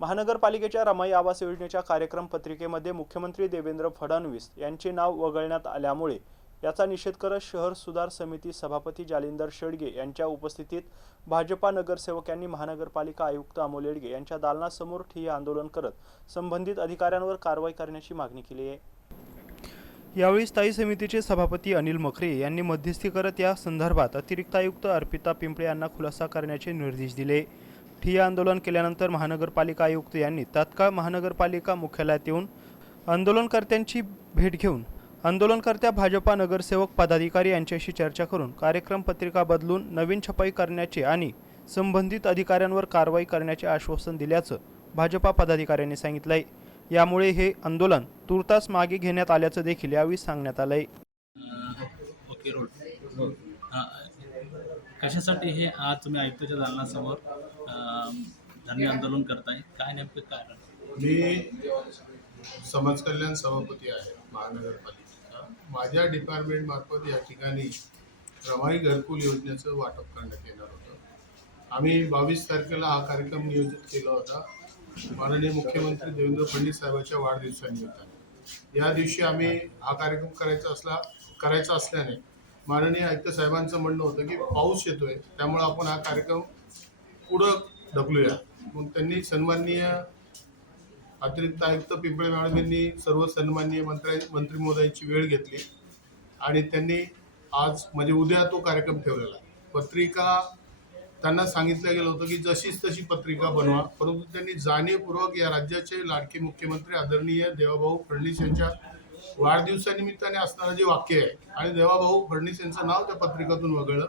महानगरपालिकेच्या रमाई आवास योजनेच्या कार्यक्रम पत्रिकेमध्ये मुख्यमंत्री देवेंद्र फडणवीस यांचे नाव वगळण्यात आल्यामुळे याचा निषेध करत शहर सुधार समिती सभापती जालिंदर शेडगे यांच्या उपस्थितीत भाजपा नगरसेवक यांनी महानगरपालिका आयुक्त अमोल येडगे यांच्या दालनासमोर ठिय्या आंदोलन करत संबंधित अधिकाऱ्यांवर कारवाई करण्याची मागणी केली आहे। यावेळी स्थायी समितीचे सभापती अनिल मखरे यांनी मध्यस्थी करत या संदर्भात अतिरिक्त आयुक्त अर्पिता पिंपळे यांना खुलासा करण्याचे निर्देश दिले। ठिय्या आंदोलन केल्यानंतर महानगरपालिका आयुक्त यांनी तात्काळ महानगरपालिका मुख्यालयात येऊन आंदोलनकर्त्यांची भेट घेऊन आंदोलनकर्त्या भाजपा नगरसेवक पदाधिकारी यांच्याशी चर्चा करून कार्यक्रम पत्रिका बदलून नवीन छपाई करण्याचे आणि संबंधित अधिकाऱ्यांवर कारवाई करण्याचे आश्वासन दिल्याचं भाजपा पदाधिकाऱ्यांनी सांगितलंय। यामुळे हे आंदोलन तुर्तास मागे घेण्यात आल्याचं देखील यावेळी सांगण्यात आलंय। ओके रोड कशासाठी हे आज तुम्ही आयुक्ताच्या दालनासमोर धरणे आंदोलन करताय, काय नेमकं कारण? मी समाज कल्याण सभापती आहे महानगरपालिकेचा। माझ्या डिपार्टमेंट मार्फत या ठिकाणी रमाई घरकुल योजनेचं वाटप करण्यात येणार होतं। आम्ही 22 तारखेला हा कार्यक्रम नियोजित केला होता माननीय मुख्यमंत्री देवेंद्र फडणवीस साहेबांच्या वाढदिवसानिमित्ताने। या दिवशी आम्ही हा कार्यक्रम करायचा असल्याने माननीय आयुक्त साहेबांचं म्हणणं होतं की पाऊस येतोय, त्यामुळे आपण हा कार्यक्रम पुढं ढकलूया। मग त्यांनी सन्माननीय अतिरिक्त आयुक्त पिंपळे मॅडम यांनी सर्व सन्माननीय मंत्री महोदयांची वेळ घेतली आणि त्यांनी आज म्हणजे उद्या तो कार्यक्रम ठेवलेला। पत्रिका त्यांना सांगितलं गेलं होतं की जशीच तशी पत्रिका बनवा, परंतु त्यांनी जाणीवपूर्वक या राज्याचे लाडके मुख्यमंत्री आदरणीय देवाभाऊ फडणवीस यांच्या वाढदिवसानिमित्ताने असणारं जे वाक्य आहे आणि देवाभाऊ फडणवीस यांचं नाव त्या पत्रिकेतून वगळलं,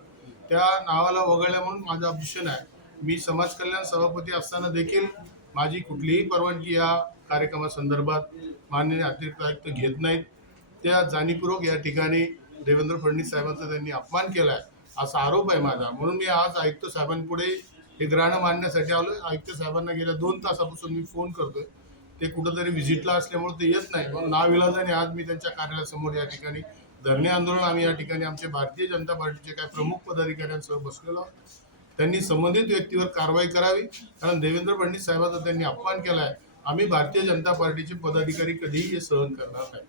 त्या नावाला वगळल्या म्हणून माझं ऑब्जेक्शन आहे। मी समाज कल्याण सभापती असताना देखील माझी कुठलीही परवानगी या कार्यक्रमासंदर्भात माननीय अतिरिक्त आयुक्त घेत नाहीत। त्या जाणीवपूर्वक या ठिकाणी देवेंद्र फडणवीस साहेबांचा त्यांनी अपमान केला आहे असा आरोप आहे माझा। म्हणून मी आज आयुक्त साहेबांपुढे हे ग्रहण मांडण्यासाठी आलो। आयुक्त साहेबांना गेल्या 2 तासापासून मी फोन करतोय, ते कुठंतरी व्हिजिटला असल्यामुळे ते येत नाही, पण नाविलाजाने आज मी त्यांच्या कार्यालयासमोर या ठिकाणी धरणे आंदोलन आम्ही या ठिकाणी आमचे भारतीय जनता पार्टीचे काही प्रमुख पदाधिकाऱ्यांसह बसलेलो आहोत। त्यांनी संबंधित व्यक्तीवर कारवाई करावी, कारण देवेंद्र फडणवीस साहेबांचा त्यांनी अपमान केला आहे। आम्ही भारतीय जनता पार्टीचे पदाधिकारी कधीही हे सहन करणार नाही।